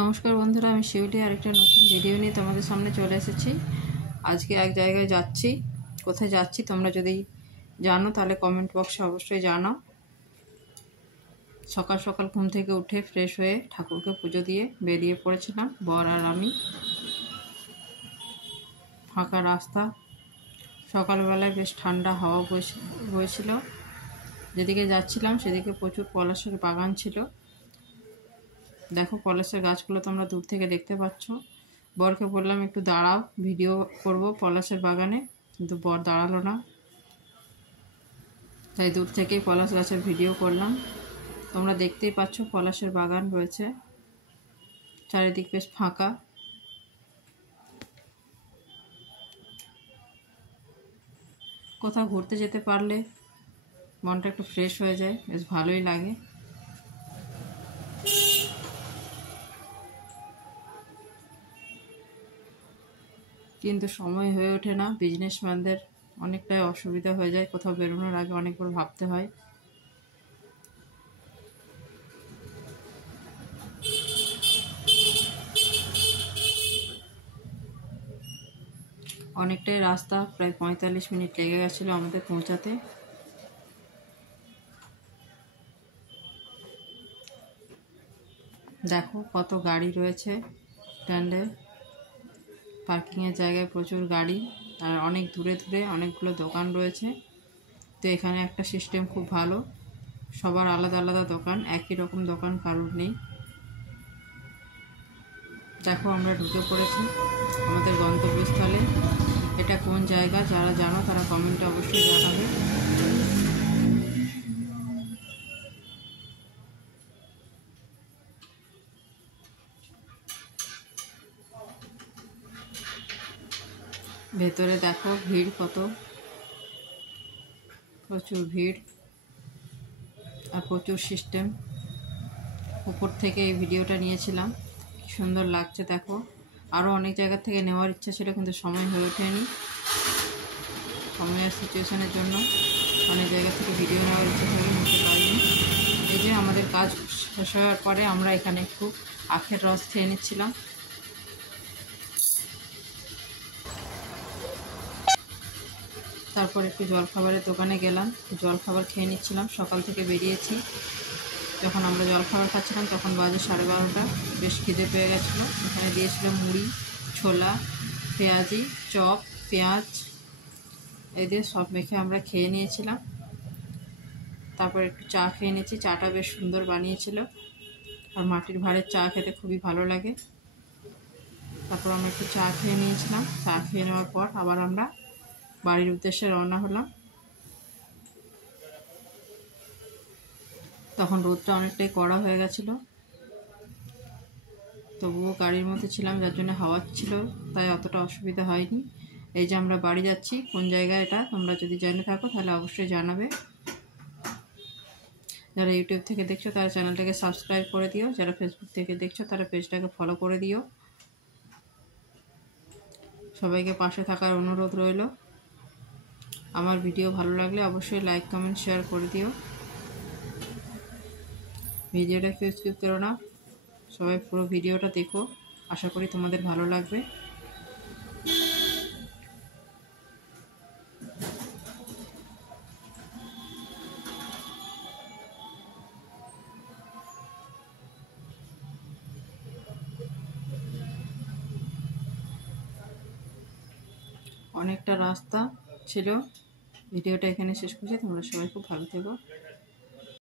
নমস্কার বন্ধুরা, আমি শিউলি আরেকটা নতুন ভিডিও নিয়ে তোমাদের সামনে চলে এসেছি। আজকে এক জায়গায় যাচ্ছি। কোথায় যাচ্ছি তোমরা যদি জানো তাহলে কমেন্ট বক্সে অবশ্যই জানাও। সকাল সকাল ঘুম থেকে উঠে ফ্রেশ হয়ে ঠাকুরকে পুজো দিয়ে বেরিয়ে পড়েছিলাম বর আর আমি। ফাঁকা রাস্তা, সকালবেলায় বেশ ঠান্ডা হাওয়া বইছিল। যেদিকে যাচ্ছিলাম সেদিকে প্রচুর পলাশের বাগান ছিল। দেখো পলাশের গাছগুলো তোমরা দূর থেকে দেখতে পাচ্ছ। বরকে বললাম একটু দাঁড়াও, ভিডিও করব পলাশের বাগানে, কিন্তু বর দাঁড়ালো না। তাই দূর থেকেই পলাশ গাছের ভিডিও করলাম। তোমরা দেখতেই পাচ্ছ পলাশের বাগান রয়েছে, চারিদিক বেশ ফাঁকা। কোথাও ঘুরতে যেতে পারলে মনটা একটু ফ্রেশ হয়ে যায়, বেশ ভালোই লাগে। কিন্তু সময় হয়ে ওঠে না, বিজনেসম্যানদের অনেকটাই অসুবিধা হয়ে যায়। কোথাও বেরোনোর আগে অনেকবার ভাবতে হয়। অনেকটাই রাস্তা, প্রায় 45 মিনিট লেগে গেছিলো আমাদের পৌঁছাতে। দেখো কত গাড়ি রয়েছে স্ট্যান্ডে, পার্কিংয়ের জায়গায় প্রচুর গাড়ি, আর অনেক দূরে দূরে অনেকগুলো দোকান রয়েছে। তো এখানে একটা সিস্টেম খুব ভালো, সবার আলাদা আলাদা দোকান, একই রকম দোকান কারোর নেই। দেখো আমরা ঢুকে পড়েছি আমাদের গন্তব্যস্থলে। এটা কোন জায়গা যারা জানো তারা কমেন্টে অবশ্যই জানাবে। ভেতরে দেখো ভিড় কত, প্রচুর ভিড় আর প্রচুর সিস্টেম। উপর থেকে এই ভিডিওটা নিয়েছিলাম, কি সুন্দর লাগছে দেখো। আরও অনেক জায়গা থেকে নেওয়ার ইচ্ছা ছিল কিন্তু সময় হয়ে ওঠেনি। সময়ের সিচুয়েশনের জন্য অনেক জায়গা থেকে ভিডিও নেওয়ার ইচ্ছা থেকে নিতে পারিনি। এই যে আমাদের কাজ শেষ হওয়ার পরে আমরা এখানে একটু আখের রস খেয়ে নিচ্ছিলাম। তারপর একটু জলখাবারের দোকানে গেলাম, জলখাবার খেয়ে নিচ্ছিলাম। সকাল থেকে বেরিয়েছি, যখন আমরা জলখাবার খাচ্ছিলাম তখন বাজে 12:30। বেশ খিদে পেয়ে গেছিলো। এখানে দিয়েছিল মুড়ি, ছোলা, পেঁয়াজি, চপ, পেঁয়াজ, এই দিয়ে সব মেখে আমরা খেয়ে নিয়েছিলাম। তারপর একটু চা খেয়ে নিয়েছি, চাটা বেশ সুন্দর বানিয়েছিল, আর মাটির ভাঁড়ের চা খেতে খুবই ভালো লাগে। তারপর আমরা একটু চা খেয়ে নিয়েছিলাম। চা খেয়ে নেওয়ার পর আবার আমরা বাড়ির উদ্দেশ্যে রওনা হলাম। তখন রোদটা অনেকটাই কড়া হয়ে গেছিল, তবুও গাড়ির মধ্যে ছিলাম যার জন্য হাওয়া ছিল, তাই অতটা অসুবিধা হয়নি। এই যে আমরা বাড়ি যাচ্ছি, কোন জায়গায় এটা তোমরা যদি জেনে থাকো তাহলে অবশ্যই জানাবে। যারা ইউটিউব থেকে দেখছো তারা চ্যানেলটাকে সাবস্ক্রাইব করে দিও, যারা ফেসবুক থেকে দেখছো তারা পেজটাকে ফলো করে দিও। সবাইকে পাশে থাকার অনুরোধ রইল। আমার ভিডিও ভালো লাগলে অবশ্যই লাইক, কমেন্ট, শেয়ার করে দিও। ভিডিওটা কেউ স্কিপ করো না, সবাই পুরো ভিডিওটা দেখো, আশা করি তোমাদের ভালো লাগবে। অনেকটা রাস্তা ছিল। ভিডিওটা এখানে শেষ করছি। তোমরা সবাই খুব ভালো থেকো।